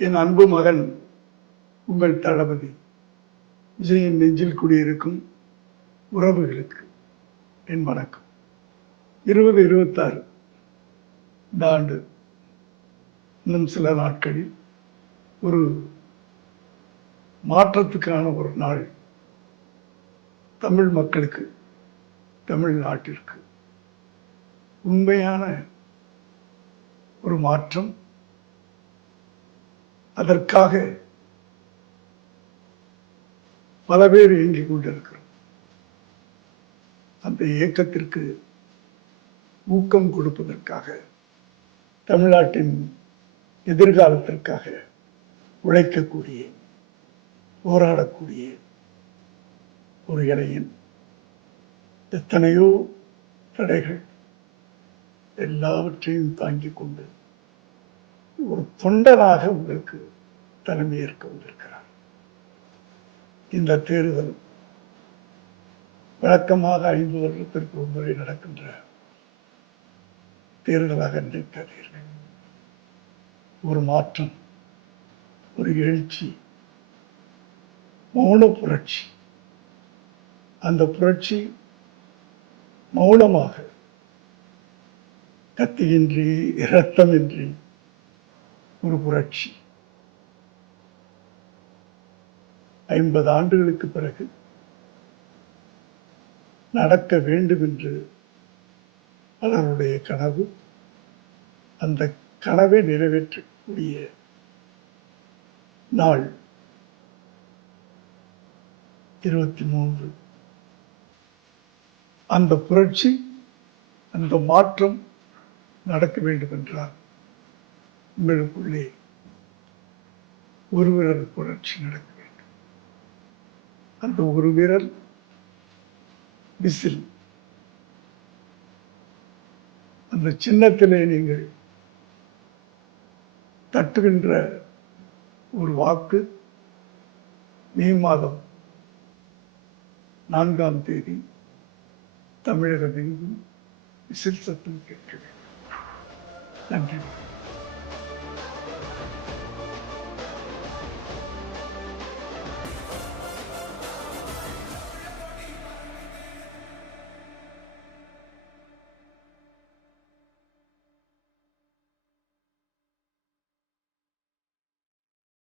என் அன்பு மகன் உங்கள் தளபதி விஜயின் நெஞ்சில் குடியிருக்கும் உறவுகளுக்கு என் வணக்கம். 2026 இந்த ஆண்டு இன்னும் சில நாட்களில் ஒரு மாற்றத்துக்கான ஒரு நாள். தமிழ் மக்களுக்கு, தமிழ்நாட்டிற்கு உண்மையான ஒரு மாற்றம். அதற்காக பல பேர் இயங்கிக் கொண்டிருக்கிறோம். அந்த இயக்கத்திற்கு ஊக்கம் கொடுப்பதற்காக, தமிழ்நாட்டின் எதிர்காலத்திற்காக உழைக்கக்கூடிய, போராடக்கூடிய ஒரு இளைஞன். எத்தனையோ தடைகள் எல்லாவற்றையும் தாங்கிக் கொண்டு ஒரு தொண்டனாக உங்களுக்கு தலைமையேற்க வந்திருக்கிறார். இந்த தேர்தல் வழக்கமாக 5 வருடத்திற்கு ஒரு முறை நடக்கின்ற தேர்தலாக நினைக்காதீர்கள். ஒரு மாற்றம், ஒரு எழுச்சி, மௌன புரட்சி. அந்த புரட்சி மௌனமாக, கத்தியின்றி, இரத்தமின்றி ஒரு புரட்சி. 50 ஆண்டுகளுக்கு பிறகு நடக்க வேண்டும் என்று பலருடைய கனவு. அந்த கனவை நிறைவேற்றக்கூடிய நாள் 23. அந்த புரட்சி, அந்த மாற்றம் நடக்க வேண்டும் என்றால் உங்களுக்குள்ளே ஒரு விரல் புரட்சி நடக்க வேண்டும். அந்த ஒரு விரல் விசில். அந்த சின்னத்திலே நீங்கள் தட்டுகின்ற ஒரு வாக்கு மே மாதம் 4ஆம் தேதி தமிழகம் எங்கும் விசில் சத்தம் கேட்க வேண்டும். நன்றி.